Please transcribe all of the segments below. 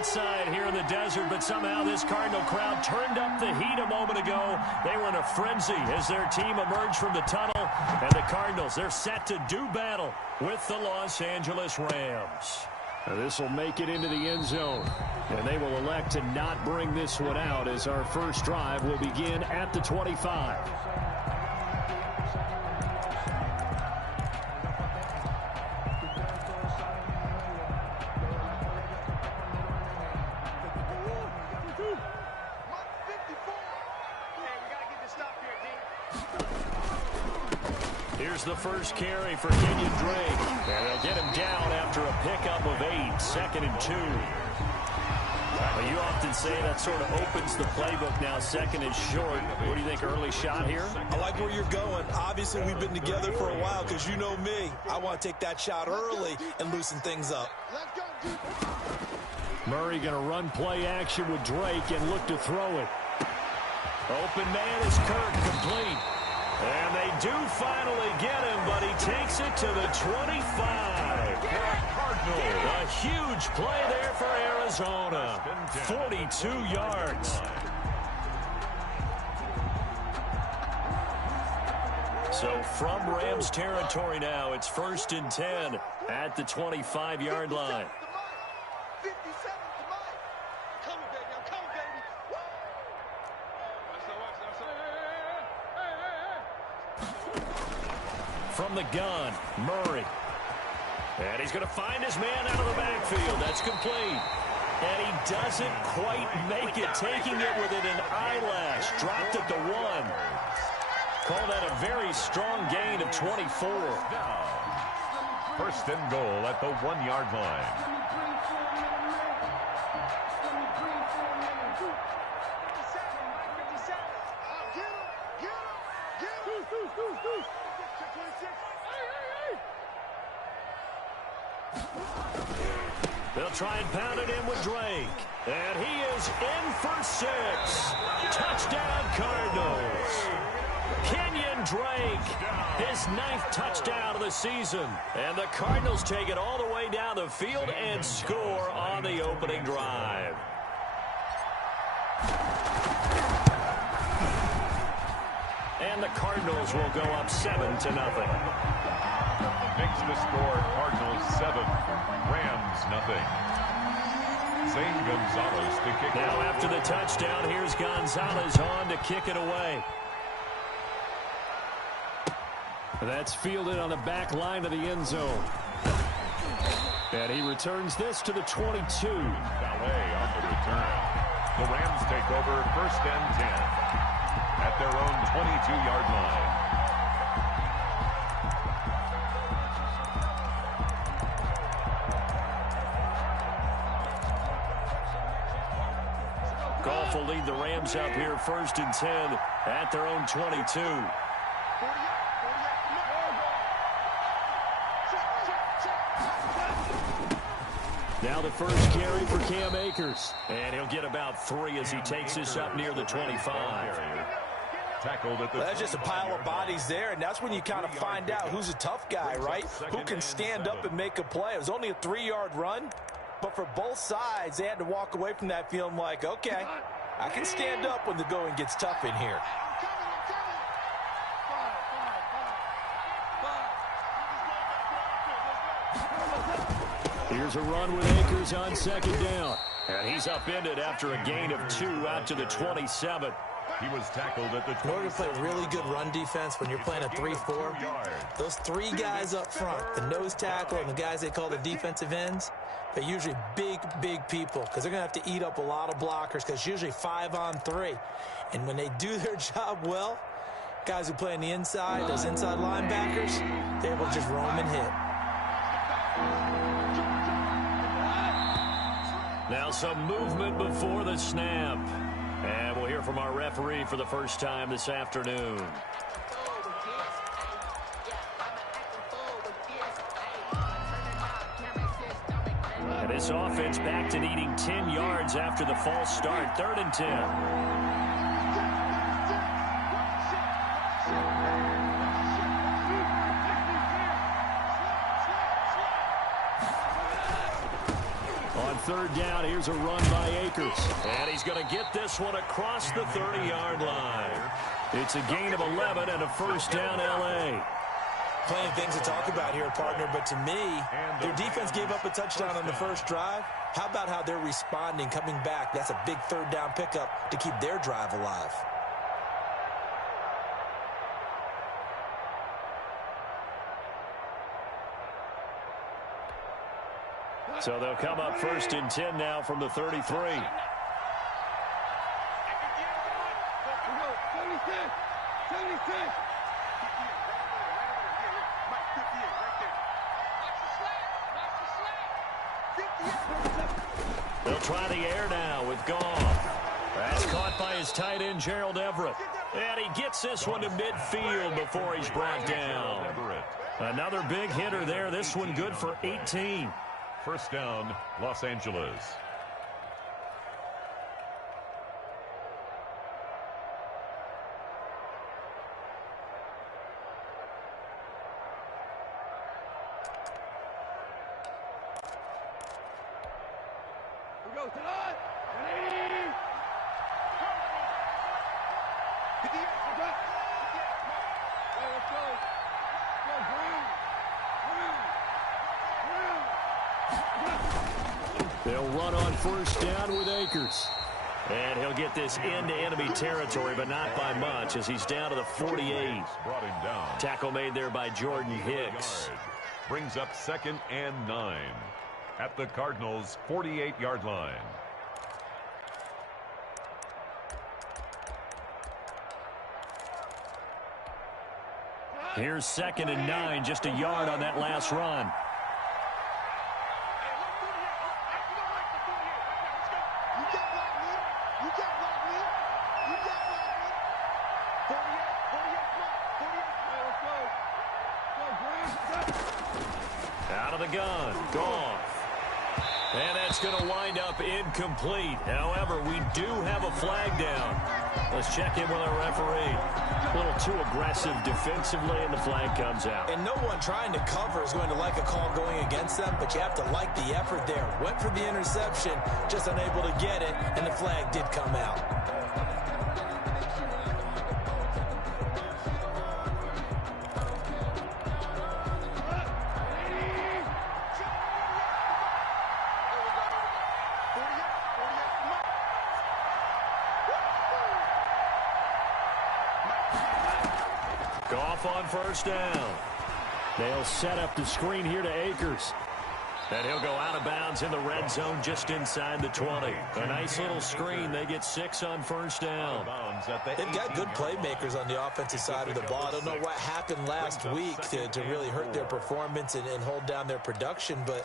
outside here in the desert, but somehow this Cardinal crowd turned up the heat a moment ago. They were in a frenzy as their team emerged from the tunnel, and the Cardinals, they're set to do battle with the Los Angeles Rams. This will make it into the end zone, and they will elect to not bring this one out as our first drive will begin at the 25. Here's the first carry for Kenyon Drake. And they'll get him down after a pickup of 8, 2nd and 2. Well, you often say that sort of opens the playbook now. 2nd is short. What do you think, early shot here? I like where you're going. Obviously, we've been together for a while because you know me. I want to take that shot early and loosen things up. Murray going to run play action with Drake and look to throw it. Open man is Kirk, complete. And they do finally get him, but he takes it to the 25. A huge play there for Arizona. 42 yards. So from Rams territory now, it's 1st and 10 at the 25-yard line. From the gun, Murray. And he's going to find his man out of the backfield. That's complete. And he doesn't quite make it, taking it within an eyelash. Dropped at the 1. Call that a very strong gain of 24. 1st and goal at the 1-yard line. They'll try and pound it in with Drake. And he is in for 6. Touchdown, Cardinals. Kenyon Drake, his 9th touchdown of the season. And the Cardinals take it all the way down the field and score on the opening drive. And the Cardinals will go up 7-0. Makes the score Cardinals 7, Rams nothing. Zane Gonzalez to kick it. Now after the touchdown, here's Gonzalez on to kick it away. That's fielded on the back line of the end zone. And he returns this to the 22. Ballet on the return. The Rams take over 1st and 10 at their own 22-yard line. Goff will lead the Rams up here 1st and 10 at their own 22. Now the first carry for Cam Akers. And he'll get about 3 as he takes this up near the 25. Tackled at the That's just a pile of bodies there, and that's when you kind of find out who's a tough guy, right? Who can stand up and make a play. It was only a 3-yard run, but for both sides, they had to walk away from that feeling like, okay, I can stand up when the going gets tough in here. Here's a run with Akers on 2nd down. And he's upended after a gain of 2 out to the 27. He was tackled at the 20. In order to play really good run defense when you're playing a 3-4, those 3 guys up front, the nose tackle and the guys they call the defensive ends, they're usually big people because they're going to have to eat up a lot of blockers because it's usually 5-on-3. And when they do their job well, guys who play on the inside, those inside linebackers, they're able to just roam and hit. Now some movement before the snap. And we'll hear from our referee for the first time this afternoon. And this offense back to needing 10 yards after the false start. 3rd and 10. On third down. Here's a run by Akers. And he's going to get this one across the 30-yard line. It's a gain of 11 and a first down, L.A. Plenty of things to talk about here, partner, but to me, their defense gave up a touchdown on the first drive. How about how they're responding, coming back? That's a big third down pickup to keep their drive alive. So they'll come up first and 10 now from the 33. They'll try the air now with Goff. That's caught by his tight end, Gerald Everett. And he gets this one to midfield before he's brought down. Another big hitter there. This one good for 18. First down, Los Angeles. They'll run on first down with Akers. And he'll get this into enemy territory, but not by much, as he's down to the 48. Brought him down. Tackle made there by Jordan Hicks. Brings up 2nd and 9 at the Cardinals' 48-yard line. Here's 2nd and 9, just a yard on that last run. Out of the gun, Goff. And that's going to wind up incomplete. However, we do have a flag down. Let's check in with our referee. A little too aggressive defensively, and the flag comes out. And no one trying to cover is going to like a call going against them, but you have to like the effort there. Went for the interception, just unable to get it, and the flag did come out. Goff on first down. They'll set up the screen here to Akers. And he'll go out of bounds in the red zone just inside the 20. A nice little screen. They get 6 on first down. They've got good playmakers on the offensive side of the ball. I don't know what happened last week to really hurt their performance and hold down their production, but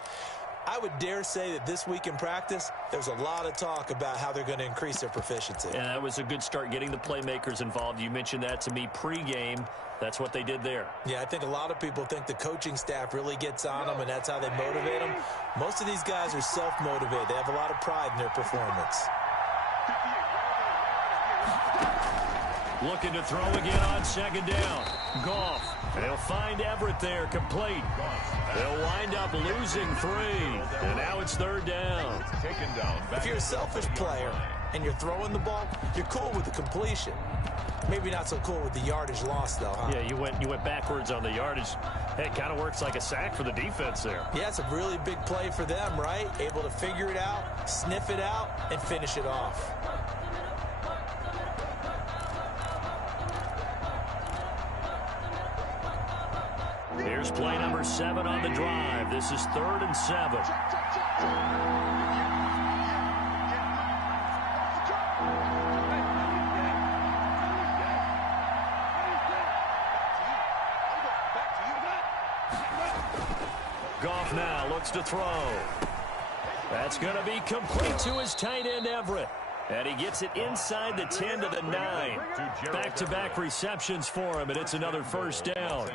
I would dare say that this week in practice, there's a lot of talk about how they're going to increase their proficiency. And that was a good start, getting the playmakers involved. You mentioned that to me pregame. That's what they did there. Yeah, I think a lot of people think the coaching staff really gets on them, and that's how they motivate them. Most of these guys are self-motivated. They have a lot of pride in their performance. Looking to throw again on 2nd down. Goff. They'll find Everett there, complete. They'll wind up losing 3. And now it's 3rd down. If you're a selfish player and you're throwing the ball, you're cool with the completion. Maybe not so cool with the yardage loss, though, huh? Yeah, you went backwards on the yardage. It kind of works like a sack for the defense there. Yeah, it's a really big play for them, right? Able to figure it out, sniff it out, and finish it off. Here's play number 7 on the drive. This is 3rd and 7. Goff now looks to throw. That's going to be complete to his tight end, Everett. And he gets it inside the 10 to the 9. Back-to-back receptions for him, and it's another first down.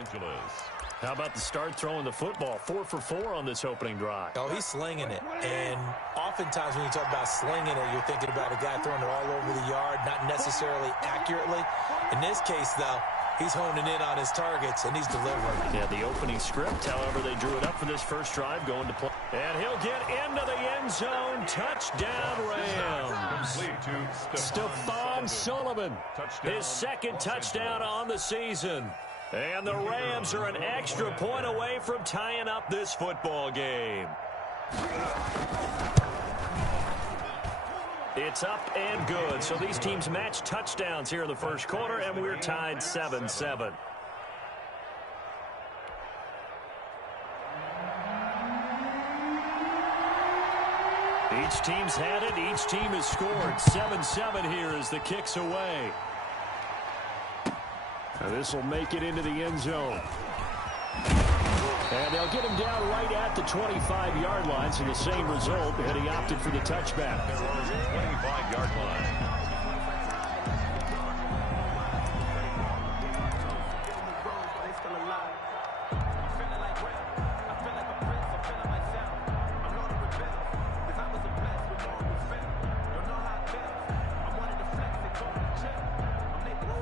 How about the start throwing the football? 4 for 4 on this opening drive. Oh, he's slinging it. And oftentimes when you talk about slinging it, you're thinking about a guy throwing it all over the yard, not necessarily accurately. In this case, though, He's honing in on his targets, and he's delivering. Yeah, the opening script, however, they drew it up for this first drive, going to play. And he'll get into the end zone. Touchdown, Rams. Stephon Sullivan, his second touchdown on the season. And the Rams are an extra point away from tying up this football game. It's up and good. So these teams match touchdowns here in the first quarter, and we're tied 7-7. Each team's had it. Each team has scored. 7-7 here as the kick's away. This will make it into the end zone. And they'll get him down right at the 25-yard line, so the same result, and he opted for the touchback. 25-yard line.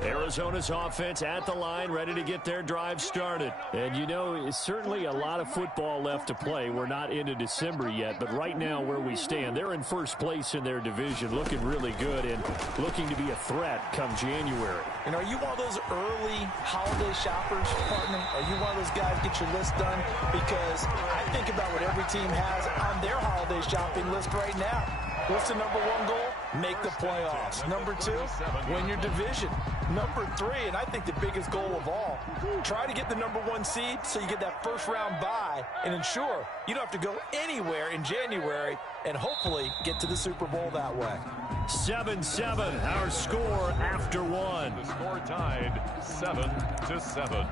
Arizona's offense at the line, ready to get their drive started. And, you know, it's certainly a lot of football left to play. We're not into December yet, but right now where we stand, they're in first place in their division, looking really good and looking to be a threat come January. And are you one of those early holiday shoppers, partner? Are you one of those guys get your list done? Because I think about what every team has on their holiday shopping list right now. What's the number one goal? Make the playoffs. Number two, win your division. Number three, and I think the biggest goal of all, try to get the number one seed so you get that first round bye and ensure you don't have to go anywhere in January and hopefully get to the Super Bowl that way. 7-7, our score after one. The score tied 7-7.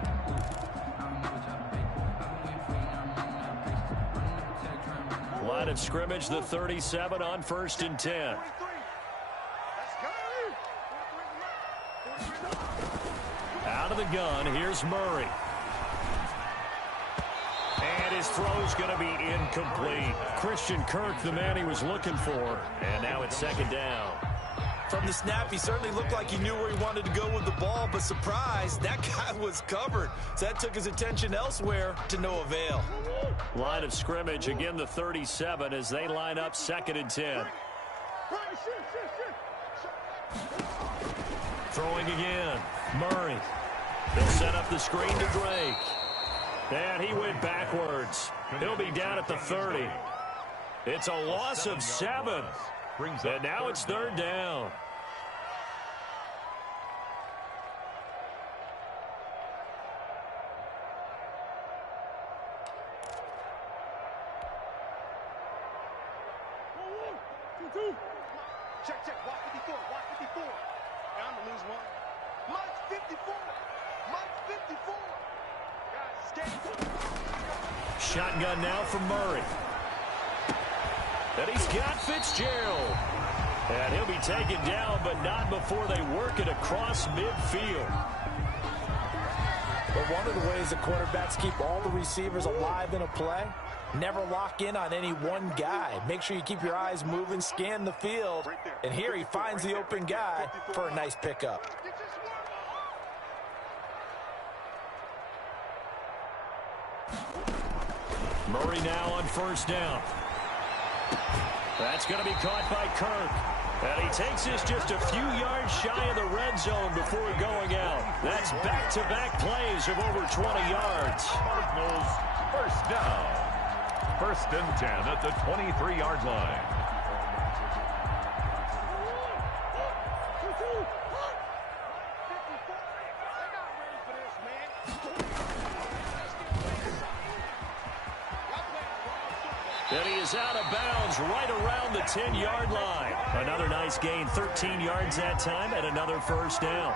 Line of scrimmage, the 37 on 1st and 10. Out of the gun, here's Murray. And his throw's going to be incomplete. Christian Kirk, the man he was looking for. And now it's second down. From the snap, he certainly looked like he knew where he wanted to go with the ball, but surprise, that guy was covered. So that took his attention elsewhere to no avail. Line of scrimmage, again the 37 as they line up 2nd and 10. Throwing again, Murray. They'll set up the screen to Drake. And he went backwards. He'll be down at the 30. It's a loss of 7. And now it's 3rd down. Check, watch 54, watch 54. I'm going to lose one. Mike's 54. Mike's 54. Guys, escape. Shotgun now from Murray. And he's got Fitzgerald. And he'll be taken down, but not before they work it across midfield. But one of the ways the quarterbacks keep all the receivers alive in a play, never lock in on any one guy. Make sure you keep your eyes moving, scan the field. And here he finds the open guy for a nice pickup. Murray now on 1st down. That's going to be caught by Kirk. And he takes this just a few yards shy of the red zone before going out. That's back-to-back plays of over 20 yards. Cardinals first down. 1st and 10 at the 23-yard line. And he is out of bounds right around the 10-yard line. Another nice gain, 13 yards that time, and another 1st down.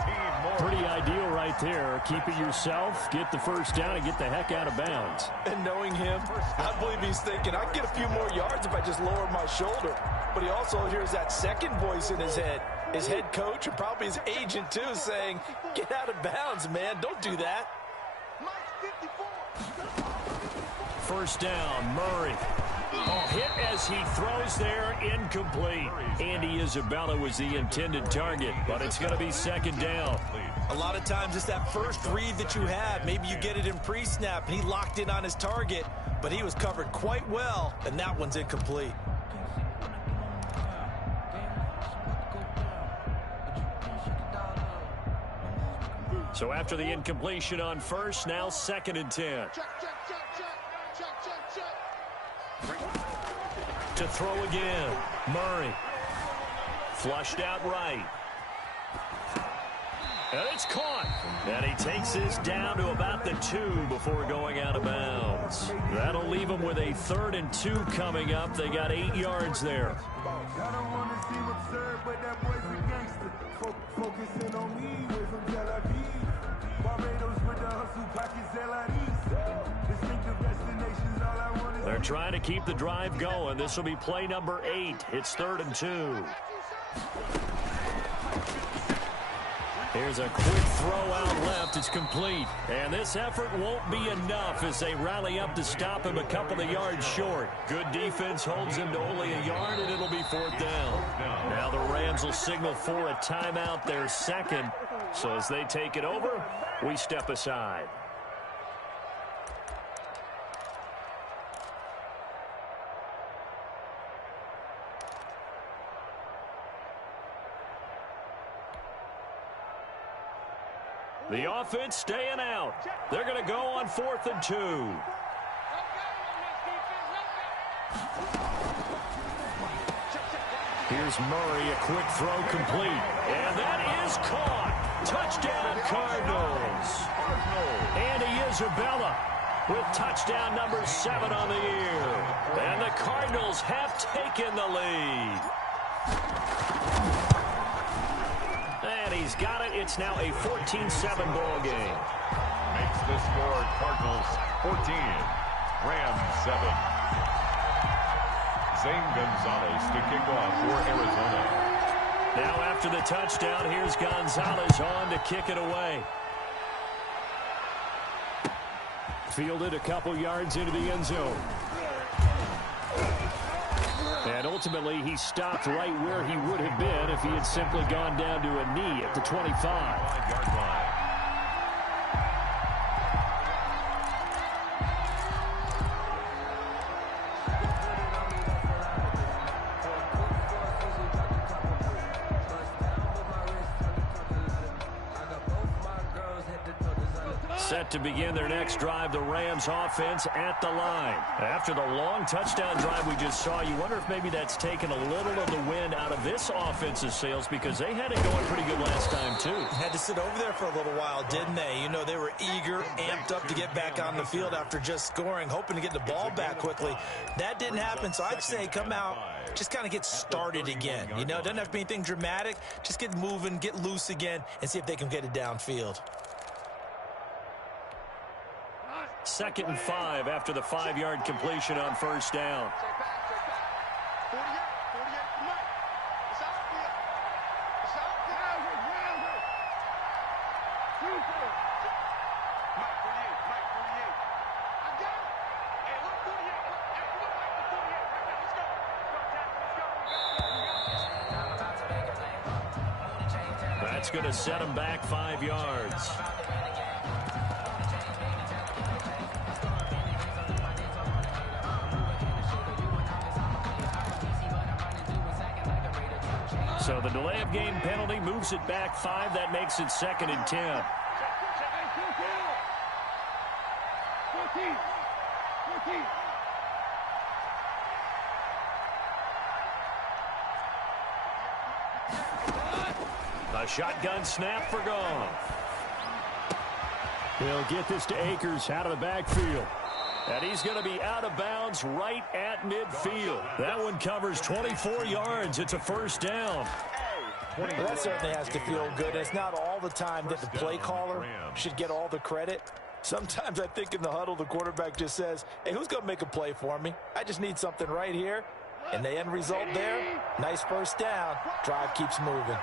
Pretty ideal right there. Keep it yourself, get the 1st down, and get the heck out of bounds. And knowing him, I believe he's thinking, I can get a few more yards if I just lower my shoulder. But he also hears that second voice in his head. His head coach and probably his agent, too, saying, get out of bounds, man. Don't do that. 1st down, Murray. Oh, hit as he throws there, incomplete. Andy Isabella was the intended target, but it's going to be second down. A lot of times it's that first read that you have. Maybe you get it in pre-snap, and he locked in on his target, but he was covered quite well, and that one's incomplete. So after the incompletion on first, now 2nd and 10. To throw again. Murray. Flushed out right. And it's caught. And he takes this down to about the 2 before going out of bounds. That'll leave him with a 3rd and 2 coming up. They got 8 yards there. I don't want to seem absurd, but that boy's a gangster. Focusing on me, we're from Tel Aviv. Barbados with the hustle pockets, LIDs. Distinctive destinations, all I want is... They're trying to keep the drive going. This will be play number 8. It's 3rd and 2. Here's a quick throw out left. It's complete. And this effort won't be enough as they rally up to stop him a couple of yards short. Good defense holds him to only a yard, and it'll be 4th down. Now the Rams will signal for a timeout, their 2nd. So as they take it over, we step aside. The offense staying out. They're going to go on 4th and 2. Here's Murray, a quick throw complete. And that is caught. Touchdown, Cardinals. Andy Isabella with touchdown number 7 on the year. And the Cardinals have taken the lead. And he's got it. It's now a 14-7 ball game. Makes the score Cardinals 14, Rams 7. Zane Gonzalez to kick off for Arizona. Now after the touchdown, here's Gonzalez on to kick it away. Fielded a couple yards into the end zone. And ultimately, he stopped right where he would have been if he had simply gone down to a knee at the 25. 5-yard line. Set to begin their next drive, the Rams offense at the line. After the long touchdown drive we just saw, you wonder if maybe that's taken a little of the wind out of this offense's sails because they had it going pretty good last time too. Had to sit over there for a little while, didn't they? You know, they were eager, amped up to get back on the field after just scoring, hoping to get the ball back quickly. That didn't happen, so I'd say come out, just kind of get started again. You know, it doesn't have to be anything dramatic. Just get moving, get loose again, and see if they can get it downfield. 2nd and 5 after the 5-yard completion on first down. That's going to set him back 5 yards. So the delay of game penalty moves it back 5. That makes it 2nd and 10. A shotgun snap for Goff. They'll get this to Akers out of the backfield. And he's going to be out of bounds right at midfield. That one covers 24 yards. It's a first down. Well, that certainly has to feel good. It's not all the time that the play caller should get all the credit. Sometimes I think in the huddle, the quarterback just says, hey, who's going to make a play for me? I just need something right here. And the end result there, nice first down. Drive keeps moving.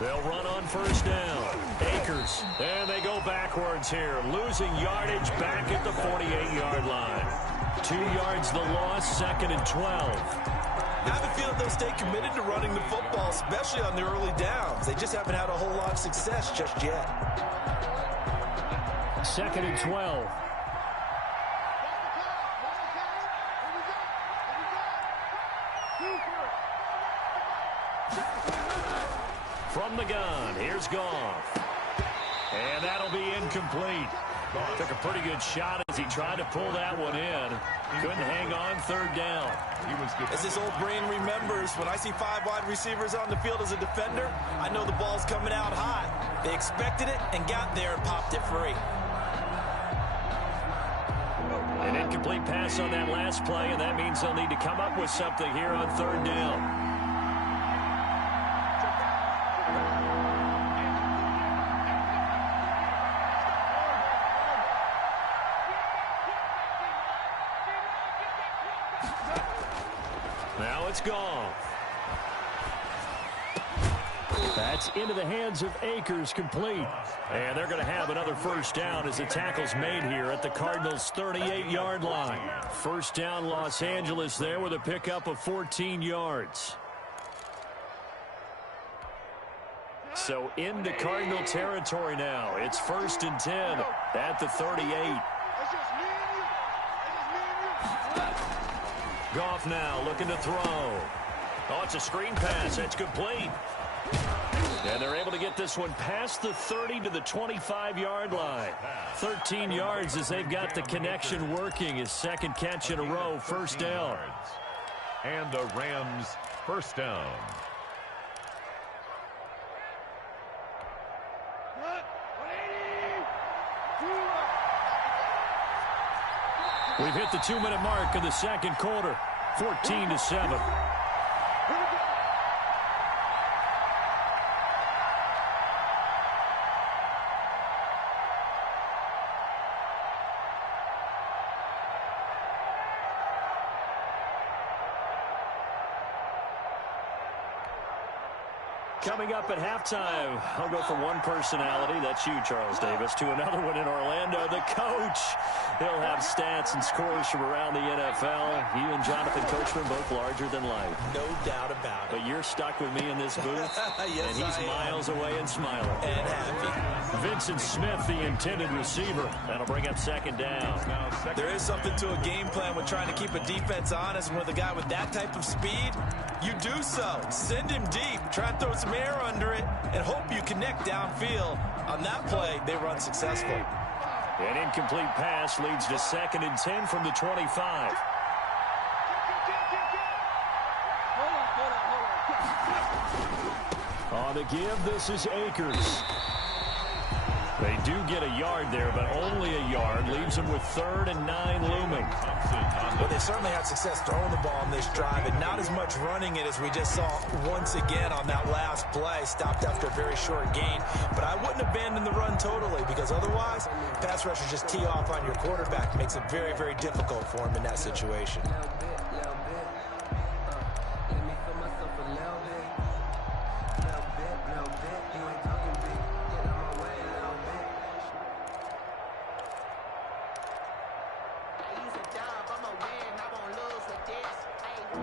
They'll run on first down. Akers. And they go backwards here. Losing yardage back at the 48-yard line. 2 yards the loss, 2nd and 12. I have a feeling they'll stay committed to running the football, especially on the early downs. They just haven't had a whole lot of success just yet. 2nd and 12. From the gun, here's Goff. And that'll be incomplete. Took a pretty good shot as he tried to pull that one in. Couldn't hang on 3rd down. As this old brain remembers, when I see 5 wide receivers on the field as a defender, I know the ball's coming out hot. They expected it and got there and popped it free. An incomplete pass on that last play, and that means they'll need to come up with something here on 3rd down. Now it's Goff. That's into the hands of Akers, complete. And they're going to have another first down as the tackle's made here at the Cardinals' 38-yard line. First down, Los Angeles there with a pickup of 14 yards. So into Cardinal territory now. It's 1st and 10 at the 38. Goff now looking to throw. Oh, it's a screen pass. That's complete. And they're able to get this one past the 30 to the 25-yard line. 13 yards as they've got the connection working. His 2nd catch in a row, first down. And the Rams first down. We've hit the 2-minute mark of the 2nd quarter. 14-7. Coming up at halftime, I'll go from one personality, that's you, Charles Davis, to another one in Orlando, the coach. He'll have stats and scores from around the NFL. You and Jonathan Coachman both larger than life. No doubt about it. But you're stuck with me in this booth, yes, and he's miles away and smiling. And happy. Vincent Smith, the intended receiver. That'll bring up 2nd down. There is something to a game plan with trying to keep a defense honest. And with a guy with that type of speed, you do so. Send him deep. Try and throw some air under it and hope you connect downfield. On that play, they were unsuccessful. An incomplete pass leads to 2nd and 10 from the 25. On the give, this is Akers. They do get a yard there, but only a yard. Leaves them with 3rd and 9 looming. Well, they certainly had success throwing the ball on this drive, and not as much running it as we just saw once again on that last play. Stopped after a very short gain. But I wouldn't abandon the run totally, because otherwise, pass rushers just tee off on your quarterback. It makes it very, very difficult for him in that situation.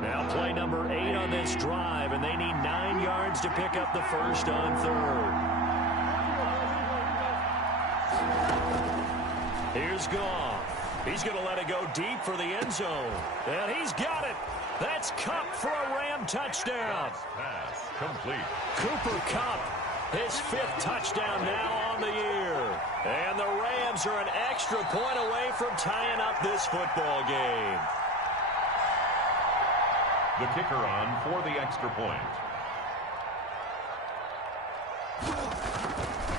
Now play number 8 on this drive, and they need 9 yards to pick up the first on 3rd. Here's Goff. He's going to let it go deep for the end zone. And he's got it. That's Kupp for a Ram touchdown. Pass complete. Cooper Kupp, his 5th touchdown now on the year. And the Rams are an extra point away from tying up this football game. The kicker on for the extra point.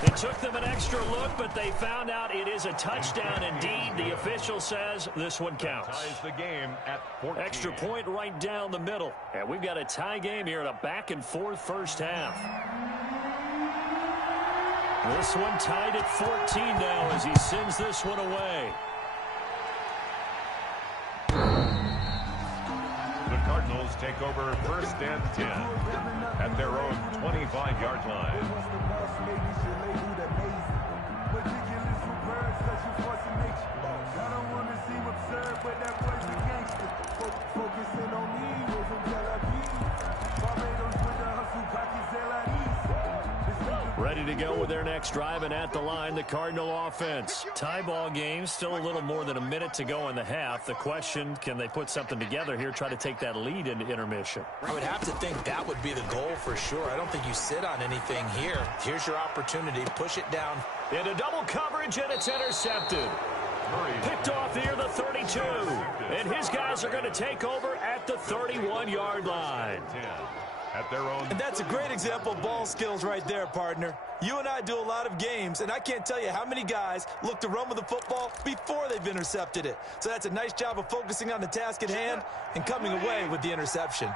It took them an extra look, but they found out it is a touchdown indeed. The official says this one counts. Ties the game at 14. Extra point right down the middle. And we've got a tie game here in a back-and-forth first half. This one tied at 14 now as he sends this one away. The Cardinals Cardinals take over first and 10 at their own 25-yard line. I don't want to seem absurd, but that boy's a gangster. Focusing on me, we're from Tel Aviv. Barbados with the hustle, pockets Ready to go with their next drive, and at the line, the Cardinal offense. Tie ball game, still a little more than a minute to go in the half. The question, can they put something together here, try to take that lead into intermission? I would have to think that would be the goal for sure. I don't think you sit on anything here. Here's your opportunity. Push it down. Into double coverage, and it's intercepted. Picked off near the 32. And his guys are going to take over at the 31-yard line. At their own. And that's a great example of ball skills right there, partner. You and I do a lot of games, and I can't tell you how many guys look to run with the football before they've intercepted it. So that's a nice job of focusing on the task at hand and coming away with the interception.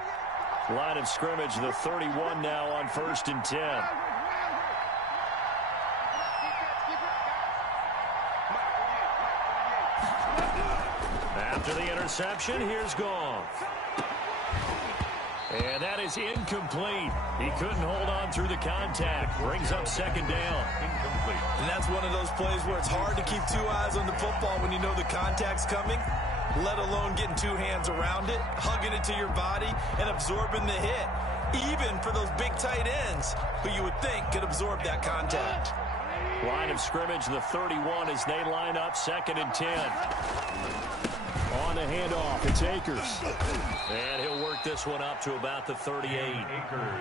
Line of scrimmage, the 31 now on 1st and 10. After the interception, here's Goff. And that is incomplete. He couldn't hold on through the contact. Brings up second down. Incomplete. And that's one of those plays where it's hard to keep two eyes on the football when you know the contact's coming, let alone getting two hands around it, hugging it to your body, and absorbing the hit. Even for those big tight ends who you would think could absorb that contact. Line of scrimmage, the 31 as they line up 2nd and 10. On the handoff, it's Akers. And he'll work this one up to about the 38.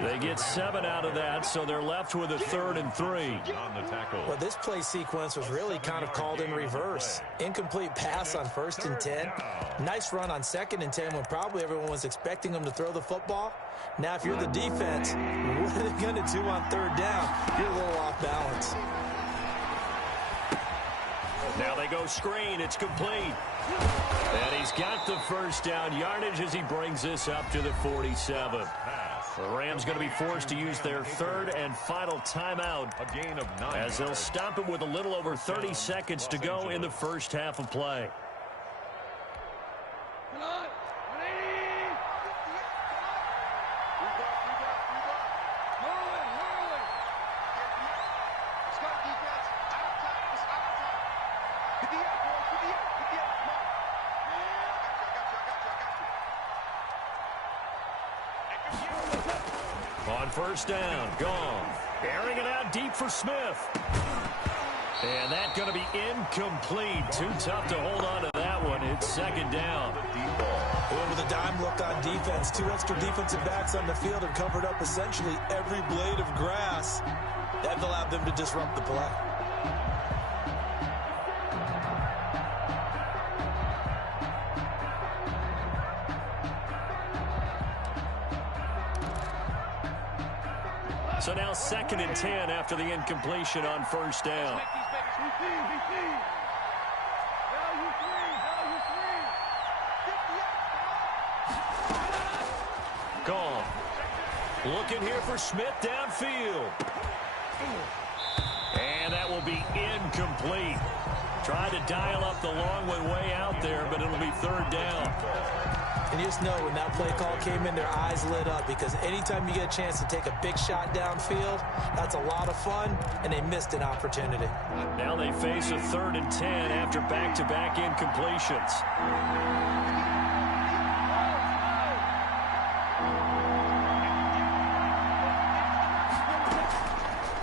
They get 7 out of that, so they're left with a 3rd and 3. On the tackle. Well, this play sequence was really kind of called in reverse. Incomplete pass on 1st and 10. Nice run on 2nd and 10 when probably everyone was expecting them to throw the football. Now, if you're the defense, what are they going to do on 3rd down? You're a little off balance. Now they go screen. It's complete. And he's got the first down yardage as he brings this up to the 47. The Rams going to be forced to use their 3rd and final timeout. A gain of 9 as they'll stop it with a little over 30 seconds to go in the first half of play. On 1st down, gone. Airing it out deep for Smith. And that's going to be incomplete. Too tough to hold on to that one. It's 2nd down. Going with a dime look on defense. 2 extra defensive backs on the field have covered up essentially every blade of grass. That allowed them to disrupt the play. So now 2nd and 10 after the incompletion on 1st down. Gone. Looking here for Smith downfield. And that will be incomplete. Tried to dial up the long one way out there, but it'll be 3rd down. And you just know when that play call came in, their eyes lit up because anytime you get a chance to take a big shot downfield, that's a lot of fun, and they missed an opportunity. Now they face a 3rd and 10 after back-to-back incompletions.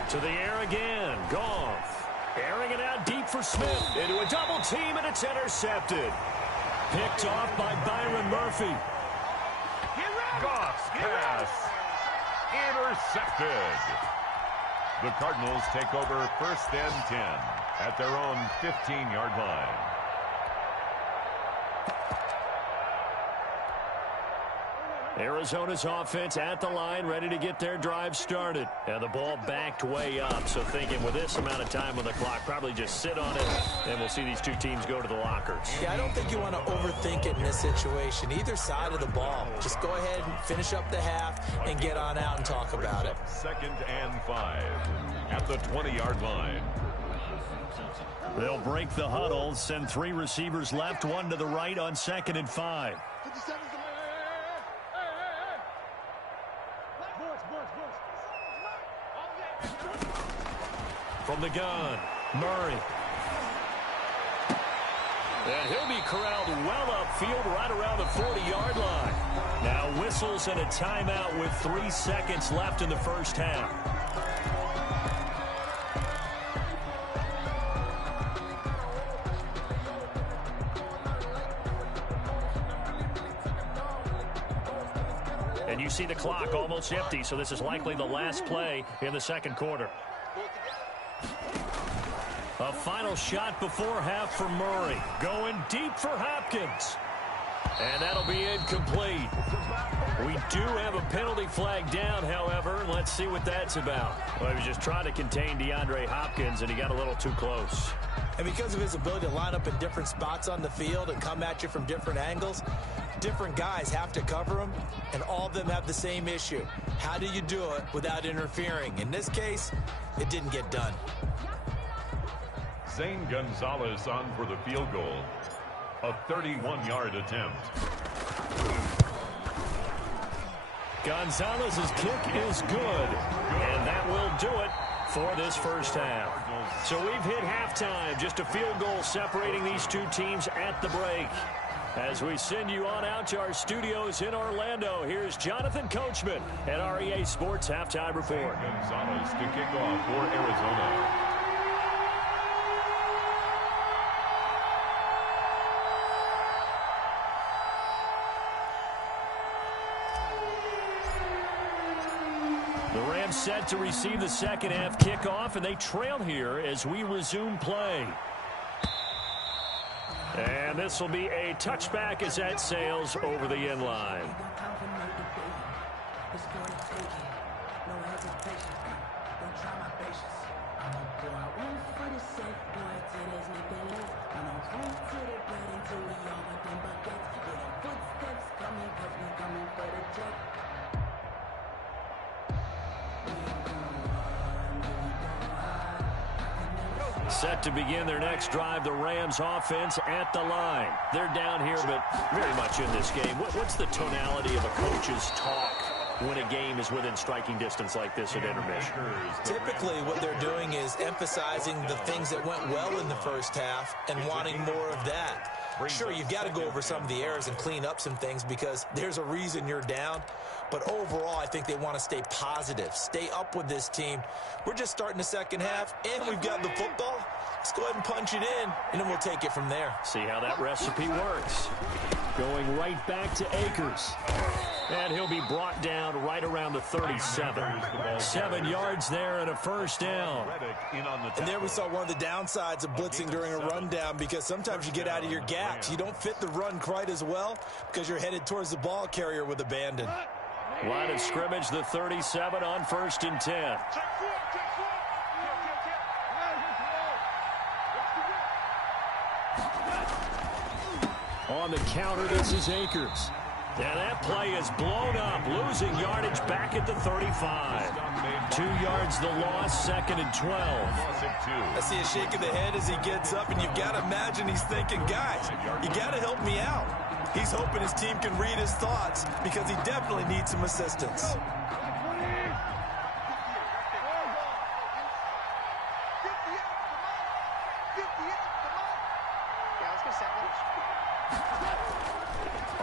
To the air again, Goff. Airing it out deep for Smith. Into a double team, and it's intercepted. Picked off by Byron Murphy. Goff's pass intercepted. The Cardinals take over 1st and 10 at their own 15-yard line. Arizona's offense at the line, ready to get their drive started. And the ball backed way up, so thinking with this amount of time on the clock, probably just sit on it, and we'll see these two teams go to the lockers. Yeah, I don't think you want to overthink it in this situation. Either side of the ball. Just go ahead and finish up the half and get on out and talk about it. 2nd and 5 at the 20-yard line. They'll break the huddle, send 3 receivers left, 1 to the right on 2nd and 5. From the gun, Murray. And he'll be corralled well upfield right around the 40-yard line. Now whistles and a timeout with 3 seconds left in the first half. And you see the clock almost empty, so this is likely the last play in the second quarter. A final shot before half for Murray. Going deep for Hopkins. And that'll be incomplete. We do have a penalty flag down, however. Let's see what that's about. Well, he was just trying to contain DeAndre Hopkins, and he got a little too close. And because of his ability to line up in different spots on the field and come at you from different angles, different guys have to cover him, and all of them have the same issue. How do you do it without interfering? In this case, it didn't get done. Zane Gonzalez on for the field goal. A 31-yard attempt. Gonzalez's kick is good, and that will do it for this first half. So we've hit halftime, just a field goal separating these two teams at the break. As we send you on out to our studios in Orlando, here's Jonathan Coachman at our EA Sports Halftime Report. Gonzalez to kick off for Arizona. Set to receive the second half kickoff, and they trail here as we resume play. And this will be a touchback as that sails over the end line. Set to begin their next drive, the Rams offense at the line. They're down here, but very much in this game. What's the tonality of a coach's talk when a game is within striking distance like this at intermission? Typically, what they're doing is emphasizing the things that went well in the first half and wanting more of that. Sure, you've got to go over some of the errors and clean up some things because there's a reason you're down. But overall, I think they want to stay positive, stay up with this team. We're just starting the second half, and we've got the football. Let's go ahead and punch it in, and then we'll take it from there. See how that recipe works. Going right back to Akers. And he'll be brought down right around the 37. 7 yards there and a first down. And there we saw one of the downsides of blitzing during a rundown because sometimes you get out of your gaps. You don't fit the run quite as well because you're headed towards the ball carrier with abandon. Line of scrimmage, the 37 on 1st and 10. On the counter, this is Akers. And that play is blown up, losing yardage back at the 35. 2 yards the loss, 2nd and 12. I see a shake of the head as he gets up, and you've got to imagine he's thinking, guys, you got to help me out. He's hoping his team can read his thoughts because he definitely needs some assistance.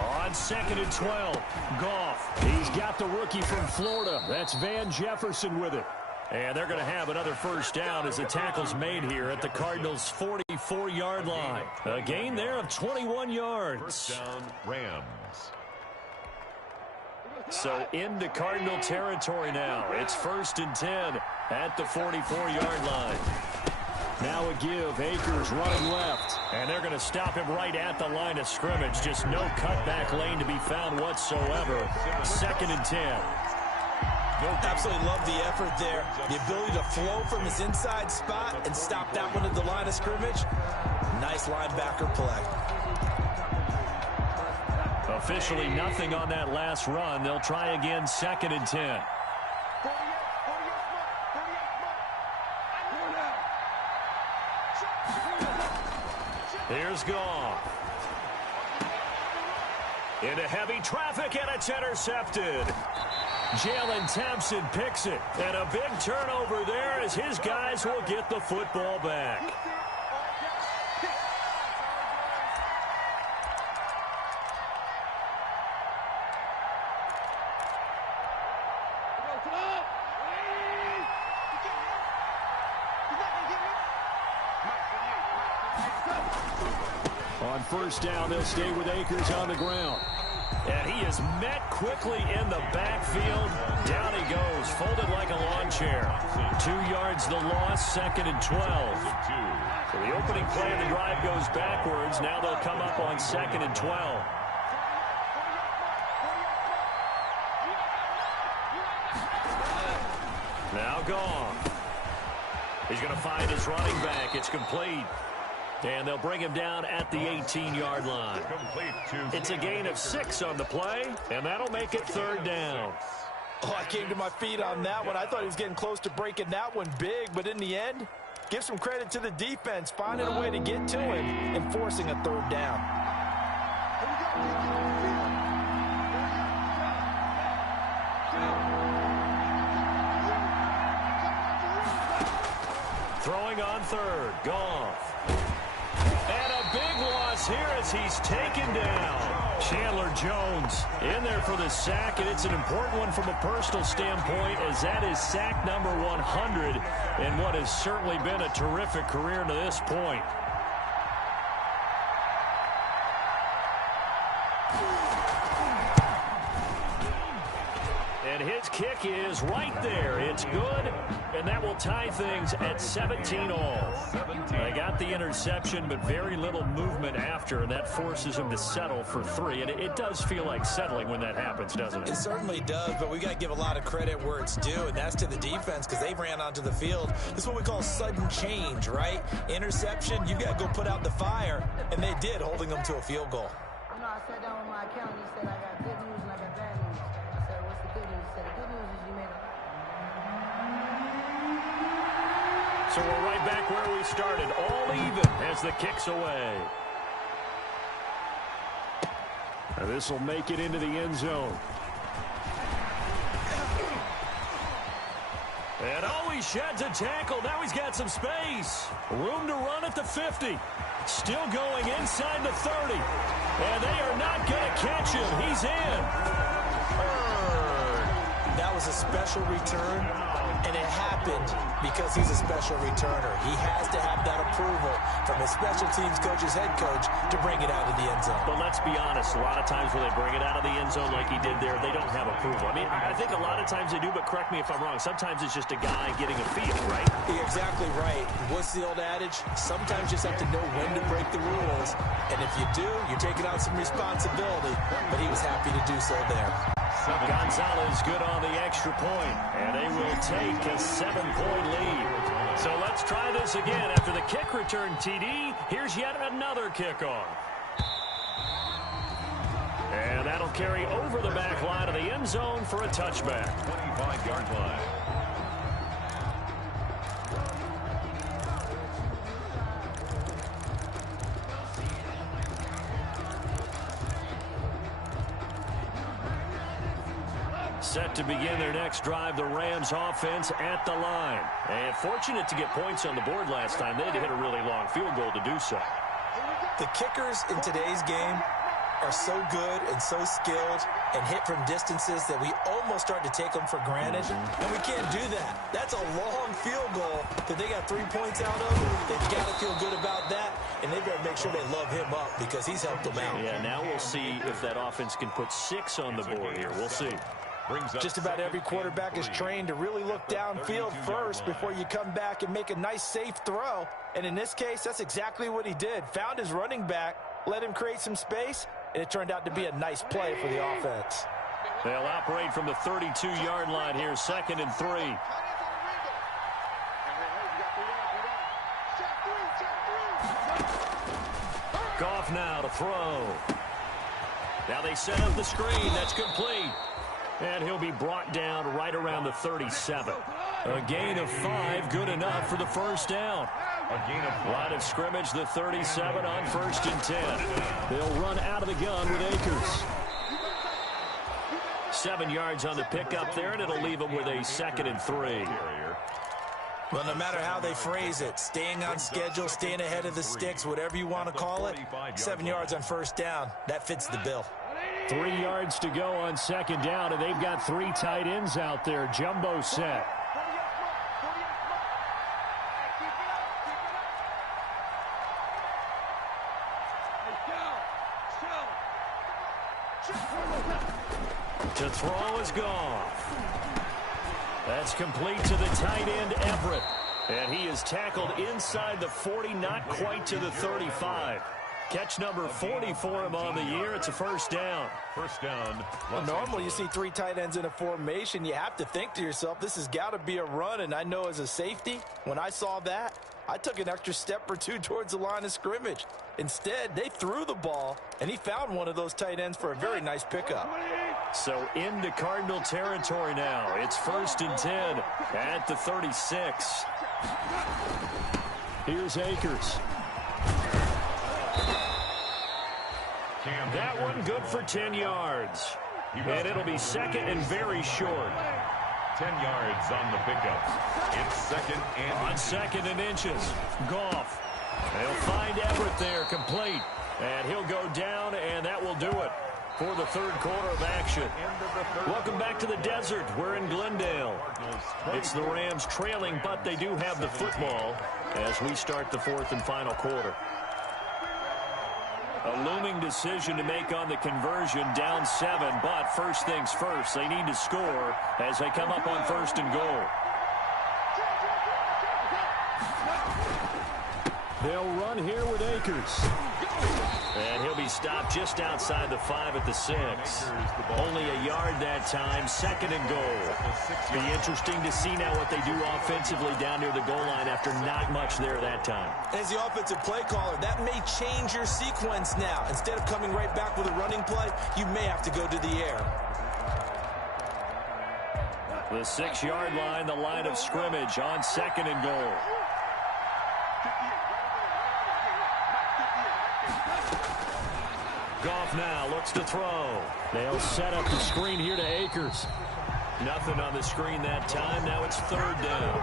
On 2nd and 12, Goff. He's got the rookie from Florida. That's Van Jefferson with it. And they're going to have another first down as the tackle's made here at the Cardinals' 44-yard line. A gain there of 21 yards. First down, Rams. So into Cardinal territory now. It's 1st and 10 at the 44-yard line. Now a give. Akers running left. And they're going to stop him right at the line of scrimmage. Just no cutback lane to be found whatsoever. 2nd and 10. Absolutely love the effort there. The ability to flow from his inside spot and stop that one at the line of scrimmage. Nice linebacker play. Officially nothing on that last run. They'll try again, 2nd and 10. Here's Goff. Into heavy traffic, and it's intercepted. Jalen Thompson picks it. And a big turnover there as his guys will get the football back. On first down, they'll stay with Akers on the ground. And he is met quickly in the backfield. Down he goes, folded like a lawn chair. 2 yards the loss, 2nd and 12. So the opening play of the drive goes backwards. Now they'll come up on 2nd and 12. Now gone. He's going to find his running back. It's complete. And they'll bring him down at the 18-yard line. It's a gain of 6 on the play, and that'll make it 3rd down. Oh, I came to my feet on that one. I thought he was getting close to breaking that one big, but in the end, give some credit to the defense, finding a way to get to him and forcing a 3rd down. Throwing on 3rd, Goff. And a big loss here as he's taken down. Chandler Jones in there for the sack, and it's an important one from a personal standpoint as that is sack number 100 in what has certainly been a terrific career to this point. And his kick is right there. It's good, and that will tie things at 17 all. They got the interception, but very little movement after, and that forces him to settle for 3. And it does feel like settling when that happens, doesn't it? It certainly does, but we got to give a lot of credit where it's due, and that's to the defense because they ran onto the field. This is what we call sudden change, right? Interception, you got to go put out the fire, and they did, holding them to a field goal. You know, I sat down with my accountant. He said, I got good news and I got bad news. I said, what's the good news? He said, the good news is you made a... So we're right back where we started, all even as the kick's away. And this will make it into the end zone. And he sheds a tackle. Now he's got some space. Room to run at the 50. Still going inside the 30. And they are not going to catch him. He's in. That was a special return, and it happened because he's a special returner. He has to have that approval from his special teams coach's head coach to bring it out of the end zone. But let's be honest, a lot of times when they bring it out of the end zone like he did there, they don't have approval. I mean, I think a lot of times they do, but correct me if I'm wrong. Sometimes it's just a guy getting a feel, right? You're exactly right. What's the old adage? Sometimes you just have to know when to break the rules, and if you do, you're taking on some responsibility, but he was happy to do so there. Gonzalez good on the extra point, and they will take a 7-point lead. So let's try this again. After the kick return TD, here's yet another kickoff. And that'll carry over the back line of the end zone for a touchback. 25-yard line. Set to begin their next drive, the Rams offense at the line. And fortunate to get points on the board last time. They had to hit a really long field goal to do so. The kickers in today's game are so good and so skilled and hit from distances that we almost start to take them for granted. And we can't do that. That's a long field goal that they got 3 points out of. They've got to feel good about that, and they better make sure they love him up because he's helped them out. Yeah, now we'll see if that offense can put 6 on the board here. We'll see. Just about every quarterback is trained to really look downfield first before you come back and make a nice, safe throw. And in this case, that's exactly what he did. Found his running back, let him create some space, and it turned out to be a nice play for the offense. They'll operate from the 32-yard line here, 2nd and 3. Goff now to throw. Now they set up the screen. That's complete. And he'll be brought down right around the 37. A gain of 5, good enough for the first down. Line of scrimmage, the 37 on 1st and 10. They'll run out of the gun with Akers. 7 yards on the pickup there, and it'll leave him with a 2nd and 3. Well, no matter how they phrase it, staying on schedule, staying ahead of the sticks, whatever you want to call it, 7 yards on first down, that fits the bill. 3 yards to go on 2nd down, and they've got 3 tight ends out there. Jumbo set. To throw is Goff. That's complete to the tight end, Everett. And he is tackled inside the 40, not quite to the 35. Catch number 40 for him on the year. It's a first down. First down. Well, normally you see 3 tight ends in a formation. You have to think to yourself, this has got to be a run. And I know as a safety, when I saw that, I took an extra step or 2 towards the line of scrimmage. Instead, they threw the ball, and he found one of those tight ends for a very nice pickup. So into Cardinal territory now. It's 1st and 10 at the 36. Here's Akers. That one good for 10 yards. And it'll be 2nd and very short. 10 yards on the pickup. It's 2nd and on 2nd and inches. Goff. They'll find Everett there, complete. And he'll go down, and that will do it for the 3rd quarter of action. Welcome back to the desert. We're in Glendale. It's the Rams trailing, but they do have the football as we start the 4th and final quarter. A looming decision to make on the conversion, down 7, but first things first, they need to score as they come up on 1st and goal. They'll run here with Akers. And he'll be stopped just outside the 5 at the 6. Only a yard that time, 2nd and goal. Be interesting to see now what they do offensively down near the goal line after not much there that time. As the offensive play caller, that may change your sequence now. Instead of coming right back with a running play, you may have to go to the air. The 6-yard line, the line of scrimmage on 2nd and goal. Goff now looks to throw. They'll set up the screen here to Akers. Nothing on the screen that time. Now it's 3rd down.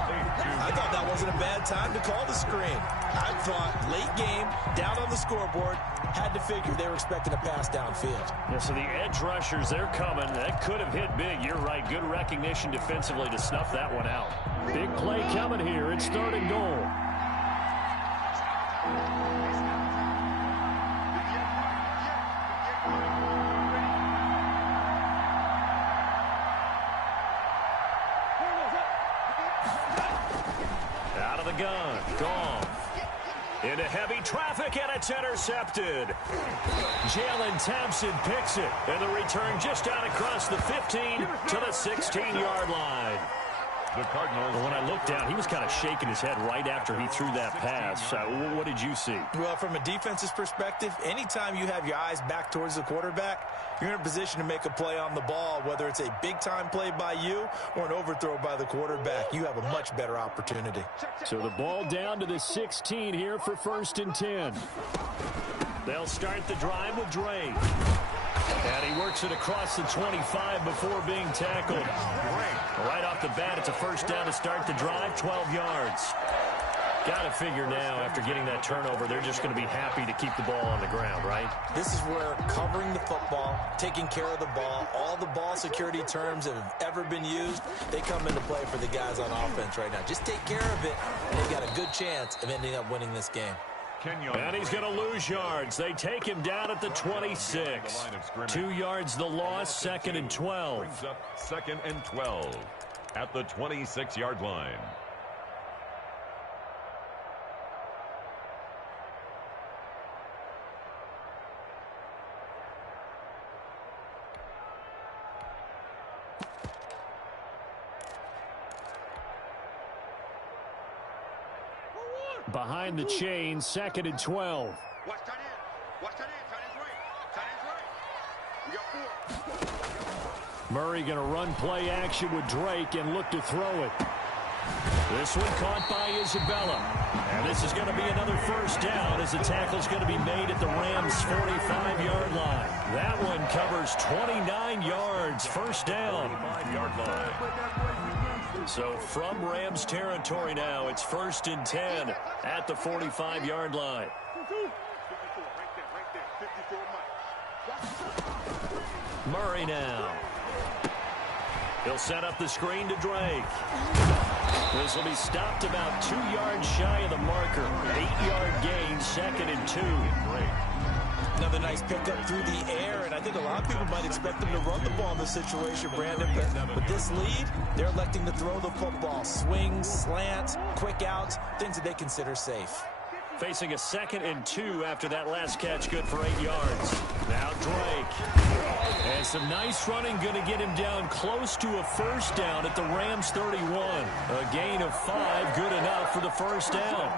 I thought that wasn't a bad time to call the screen. I thought late game, down on the scoreboard, had to figure they were expecting a pass downfield. Yeah, so the edge rushers, they're coming. That could have hit big. You're right. Good recognition defensively to snuff that one out. Big play coming here. It's 3rd and goal. Out of the gun, Goff. Into heavy traffic, and it's intercepted. Jalen Thompson picks it, and the return just out across the 15 to the 16-yard line. The Cardinals. When I looked down, he was kind of shaking his head right after he threw that pass. What did you see? Well, from a defense's perspective, anytime you have your eyes back towards the quarterback, you're in a position to make a play on the ball, whether it's a big-time play by you or an overthrow by the quarterback. You have a much better opportunity. So the ball down to the 16 here for 1st and 10. They'll start the drive with Drake. And he works it across the 25 before being tackled. Right off the bat, it's a first down to start the drive, 12 yards. Got to figure now, after getting that turnover, they're just going to be happy to keep the ball on the ground, right? This is where covering the football, taking care of the ball, all the ball security terms that have ever been used, they come into play for the guys on offense right now. Just take care of it, and they've got a good chance of ending up winning this game. And he's going to lose yards. They take him down at the 26. 2 yards the loss, 2nd and 12. Brings up 2nd and 12 at the 26-yard line. Behind the chain, 2nd and 12. Watch tight end. Watch tight end. Tight end's right. Tight end's right. We got 4. Murray going to run play action with Drake and look to throw it. This one caught by Isabella. And this is going to be another first down as the tackle's going to be made at the Rams' 45-yard line. That one covers 29 yards. First down. 45-yard line. So from Rams territory now, it's 1st and 10 at the 45-yard line. 54, right there, 54 Mike. Murray now. He'll set up the screen to Drake. This will be stopped about 2 yards shy of the marker. 8-yard gain, 2nd and 2. Another nice pickup through the air, and I think a lot of people might expect them to run the ball in this situation, Brandon. But with this lead, they're electing to throw the football. Swings, slants, quick outs, things that they consider safe. Facing a 2nd and 2 after that last catch, good for 8 yards. Now Drake. And some nice running, going to get him down close to a first down at the Rams 31. A gain of 5, good enough for the first down.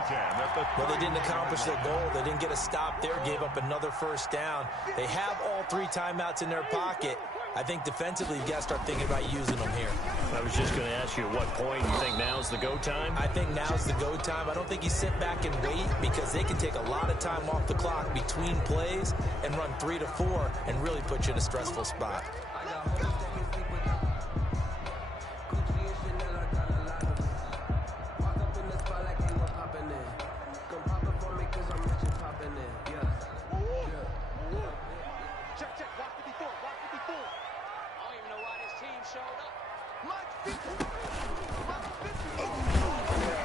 Well, they didn't accomplish their goal. They didn't get a stop there, gave up another first down. They have all 3 timeouts in their pocket. I think defensively, you've got to start thinking about using them here. I was just going to ask you at what point you think now's the go time? I think now's the go time. I don't think you sit back and wait because they can take a lot of time off the clock between plays and run 3 to 4 and really put you in a stressful spot.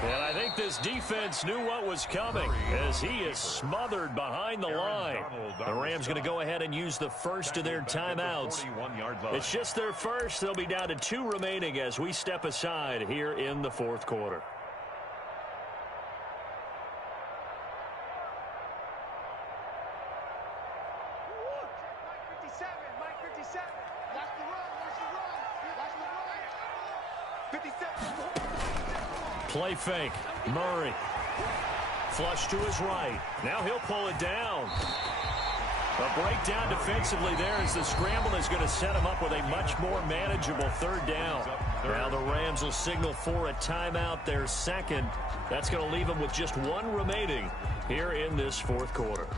And I think this defense knew what was coming as he is smothered behind the line. The Rams going to go ahead and use the first of their timeouts. It's just their first. They'll be down to 2 remaining as we step aside here in the 4th quarter. Play fake. Murray. Flush to his right. Now he'll pull it down. A breakdown defensively there as the scramble is going to set him up with a much more manageable 3rd down. Now the Rams will signal for a timeout, their 2nd. That's going to leave them with just 1 remaining here in this 4th quarter.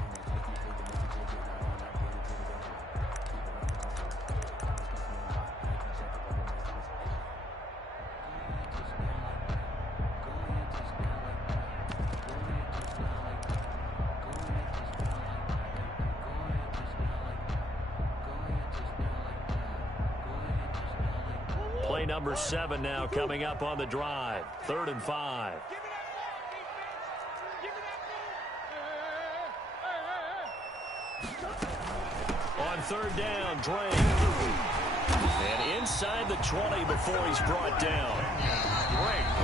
Play number 7 now coming up on the drive. 3rd and 5. On 3rd down, Drake. And inside the 20 before he's brought down.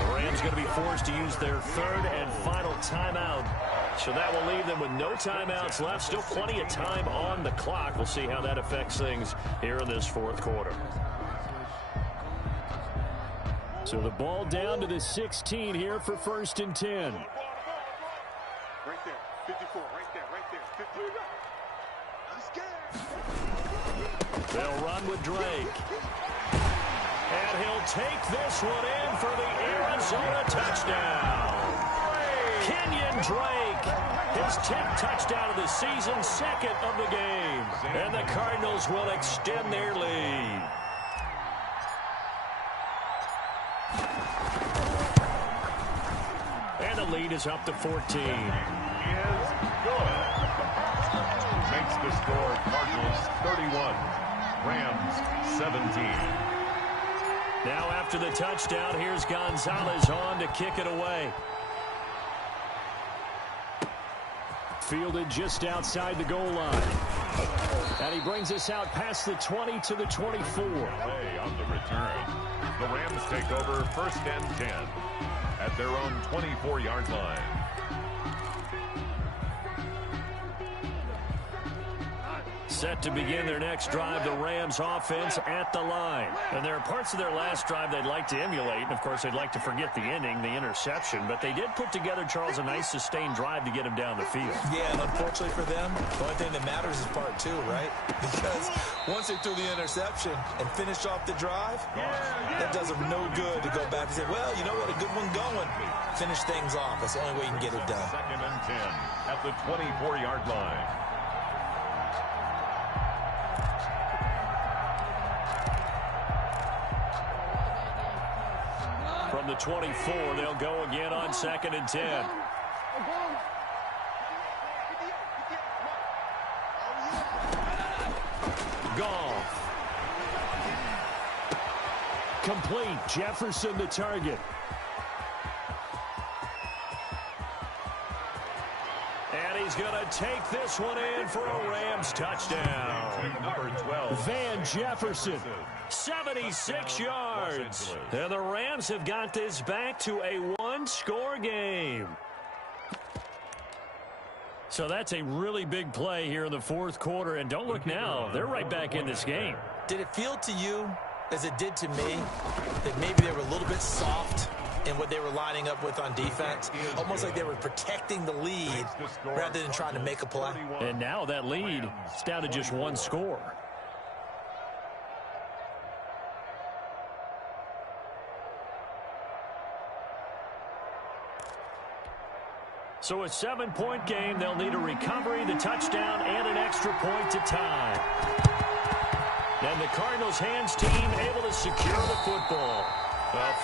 The Rams going to be forced to use their 3rd and final timeout. So that will leave them with no timeouts left. Still plenty of time on the clock. We'll see how that affects things here in this 4th quarter. So the ball down to the 16 here for 1st and 10. Right there, 54, right there, 50. They'll run with Drake. And he'll take this one in for the Arizona touchdown. Kenyon Drake, his 10th touchdown of the season, 2nd of the game. And the Cardinals will extend their lead. And the lead is up to 14. Is good. Makes the score Cardinals 31, Rams 17. Now after the touchdown, here's Gonzalez on to kick it away. Fielded just outside the goal line. And he brings us out past the 20 to the 24. Play on the return. The Rams take over 1st and 10 at their own 24-yard line. Set to begin their next drive, the Rams offense at the line. And there are parts of their last drive they'd like to emulate. And, of course, they'd like to forget the ending, the interception. But they did put together, Charles, a nice sustained drive to get him down the field. Yeah, and unfortunately for them, the only thing that matters is part two, right? Because once they threw the interception and finished off the drive, that does them no good to go back and say, well, you know what, a good one going. Finish things off. That's the only way you can get it done. 2nd and 10 at the 24-yard line. From the 24, they'll go again on 2nd and 10. Goff. Complete. Jefferson the target. And he's going to take this one in for a Rams touchdown. Number 12. Van Jefferson, 76 yards. And the Rams have got this back to a one-score game. So that's a really big play here in the fourth quarter. And don't look now, they're right back in this game. Did it feel to you, as it did to me, that maybe they were a little bit soft in what they were lining up with on defense? Almost like they were protecting the lead rather than trying to make a play. And now that lead is down to just one score. So a 7-point game. They'll need a recovery, the touchdown, and an extra point to tie. And the Cardinals' hands team able to secure the football.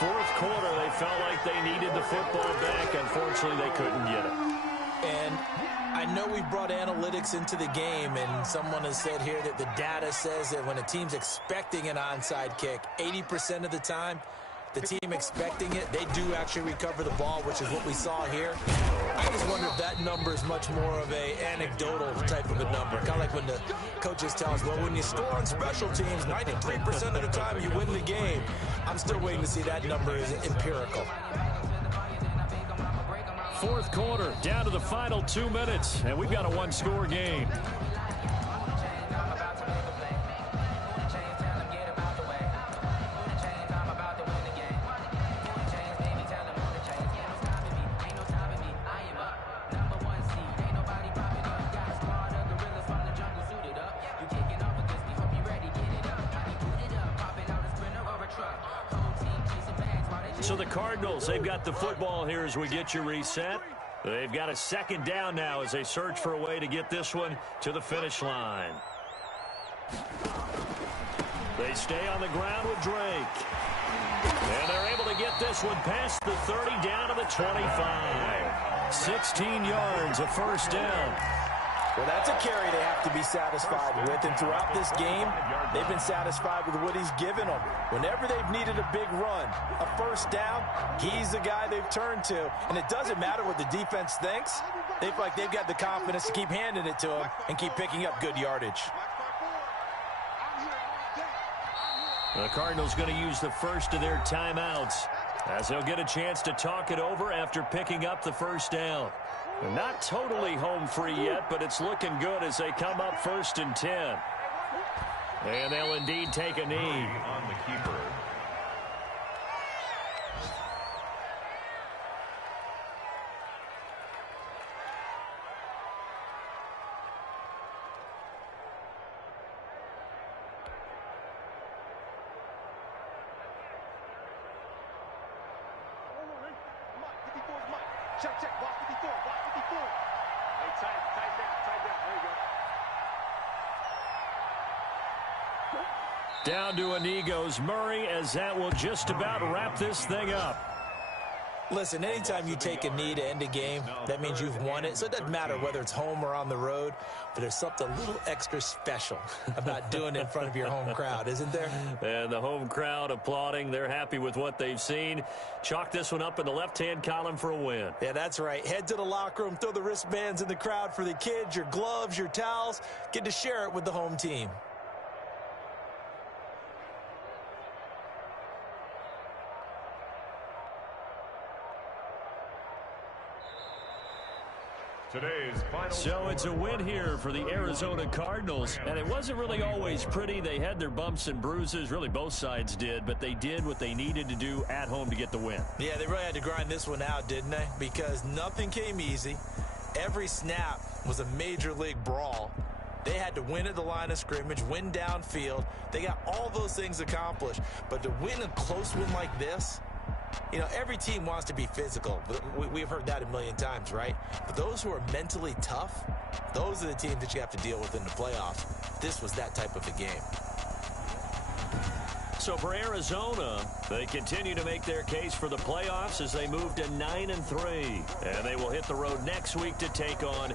Fourth quarter, they felt like they needed the football back. Unfortunately, they couldn't get it. And I know we've brought analytics into the game, and someone has said here that the data says that when a team's expecting an onside kick, 80% of the time, the team expecting it, they do actually recover the ball, which is what we saw here. I just wonder if that number is much more of a anecdotal type of a number. Kind of like when the coaches tell us, well, when you score on special teams, 93% of the time you win the game. I'm still waiting to see that number is empirical. Fourth quarter, down to the final 2 minutes, and we've got a one-score game. So the Cardinals, they've got the football here as we get you reset. They've got a second down now as they search for a way to get this one to the finish line. They stay on the ground with Drake. And they're able to get this one past the 30 down to the 25. 16 yards, a first down. Well, that's a carry they have to be satisfied with, and throughout this game, they've been satisfied with what he's given them. Whenever they've needed a big run, a first down, he's the guy they've turned to. And it doesn't matter what the defense thinks. They feel like they've got the confidence to keep handing it to him and keep picking up good yardage. The Cardinals going to use the first of their timeouts as they'll get a chance to talk it over after picking up the first down. They're not totally home free yet, but it's looking good as they come up 1st and 10. And they'll indeed take a knee. On the keeper. Check, block 54, block 54. Hey, tight down. There you go. Down to a knee goes Murray as that will just about wrap this thing up. Listen, anytime you take a knee to end a game, that means you've won it. So it doesn't matter whether it's home or on the road, but there's something a little extra special about doing it in front of your home crowd, isn't there? And the home crowd applauding. They're happy with what they've seen. Chalk this one up in the left-hand column for a win. Yeah, that's right. Head to the locker room, throw the wristbands in the crowd for the kids, your gloves, your towels. Get to share it with the home team. Today's final So it's a win here for the Arizona Cardinals, and it wasn't really always pretty. They had their bumps and bruises, really both sides did, but they did what they needed to do at home to get the win. Yeah, they really had to grind this one out, didn't they? Because nothing came easy. Every snap was a major league brawl. They had to win at the line of scrimmage, win downfield. They got all those things accomplished. But to win a close win like this, you know, every team wants to be physical. We've heard that a million times, right? But those who are mentally tough, those are the teams that you have to deal with in the playoffs. This was that type of a game. So for Arizona, they continue to make their case for the playoffs as they move to 9-3. And they will hit the road next week to take on